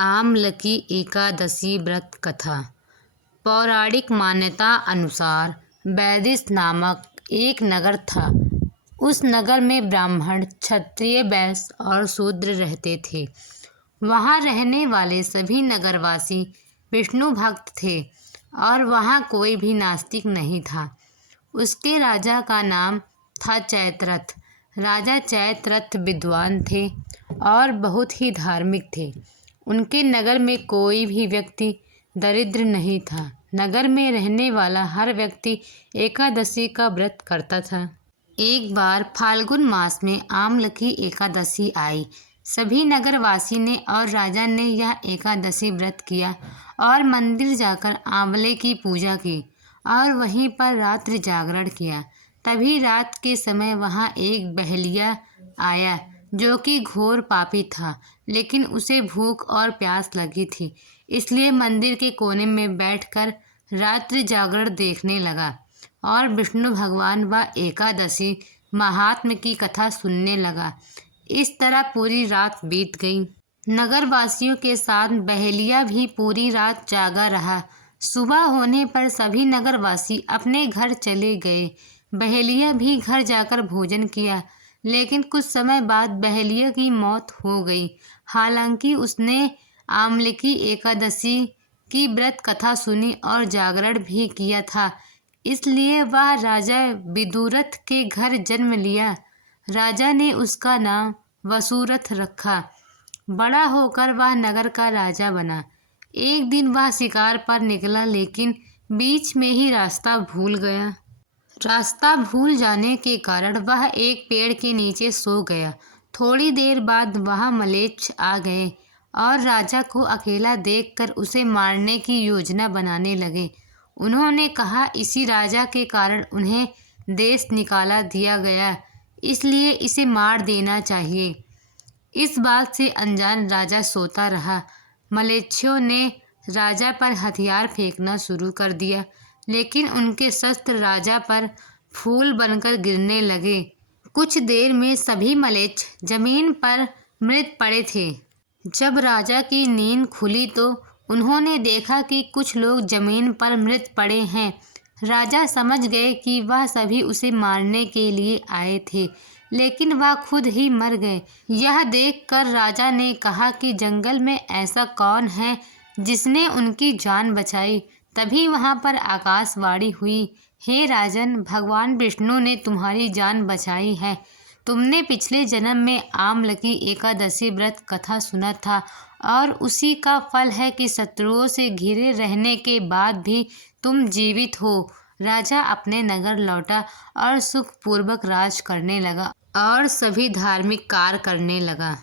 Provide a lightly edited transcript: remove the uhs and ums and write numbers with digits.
आमलकी एकादशी व्रत कथा। पौराणिक मान्यता अनुसार वैदिश नामक एक नगर था। उस नगर में ब्राह्मण, क्षत्रिय, वैश्य और शूद्र रहते थे। वहाँ रहने वाले सभी नगरवासी विष्णु भक्त थे और वहाँ कोई भी नास्तिक नहीं था। उसके राजा का नाम था चैत्ररथ। राजा चैत्ररथ विद्वान थे और बहुत ही धार्मिक थे। उनके नगर में कोई भी व्यक्ति दरिद्र नहीं था। नगर में रहने वाला हर व्यक्ति एकादशी का व्रत करता था। एक बार फाल्गुन मास में आमलकी एकादशी आई। सभी नगरवासी ने और राजा ने यह एकादशी व्रत किया और मंदिर जाकर आंवले की पूजा की और वहीं पर रात्रि जागरण किया। तभी रात के समय वहाँ एक बहेलिया आया जो कि घोर पापी था, लेकिन उसे भूख और प्यास लगी थी, इसलिए मंदिर के कोने में बैठकर रात्रि जागरण देखने लगा और विष्णु भगवान व एकादशी महात्म्य की कथा सुनने लगा। इस तरह पूरी रात बीत गई। नगरवासियों के साथ बहेलिया भी पूरी रात जागा रहा। सुबह होने पर सभी नगरवासी अपने घर चले गए। बहेलिया भी घर जाकर भोजन किया, लेकिन कुछ समय बाद बहेलिया की मौत हो गई। हालांकि उसने आमलकी एकादशी की व्रत कथा सुनी और जागरण भी किया था, इसलिए वह राजा विदुरथ के घर जन्म लिया। राजा ने उसका नाम वसुरथ रखा। बड़ा होकर वह नगर का राजा बना। एक दिन वह शिकार पर निकला, लेकिन बीच में ही रास्ता भूल गया। रास्ता भूल जाने के कारण वह एक पेड़ के नीचे सो गया। थोड़ी देर बाद वहाँ मलेच्छ आ गए और राजा को अकेला देखकर उसे मारने की योजना बनाने लगे। उन्होंने कहा इसी राजा के कारण उन्हें देश निकाला दिया गया, इसलिए इसे मार देना चाहिए। इस बात से अनजान राजा सोता रहा। मलेच्छों ने राजा पर हथियार फेंकना शुरू कर दिया, लेकिन उनके शस्त्र राजा पर फूल बनकर गिरने लगे। कुछ देर में सभी मलेच्छ जमीन पर मृत पड़े थे। जब राजा की नींद खुली तो उन्होंने देखा कि कुछ लोग जमीन पर मृत पड़े हैं। राजा समझ गए कि वह सभी उसे मारने के लिए आए थे, लेकिन वह खुद ही मर गए। यह देखकर राजा ने कहा कि जंगल में ऐसा कौन है जिसने उनकी जान बचाई। तभी वहाँ पर आकाशवाणी हुई, हे राजन, भगवान विष्णु ने तुम्हारी जान बचाई है। तुमने पिछले जन्म में आमलकी एकादशी व्रत कथा सुना था और उसी का फल है कि शत्रुओं से घिरे रहने के बाद भी तुम जीवित हो। राजा अपने नगर लौटा और सुखपूर्वक राज करने लगा और सभी धार्मिक कार्य करने लगा।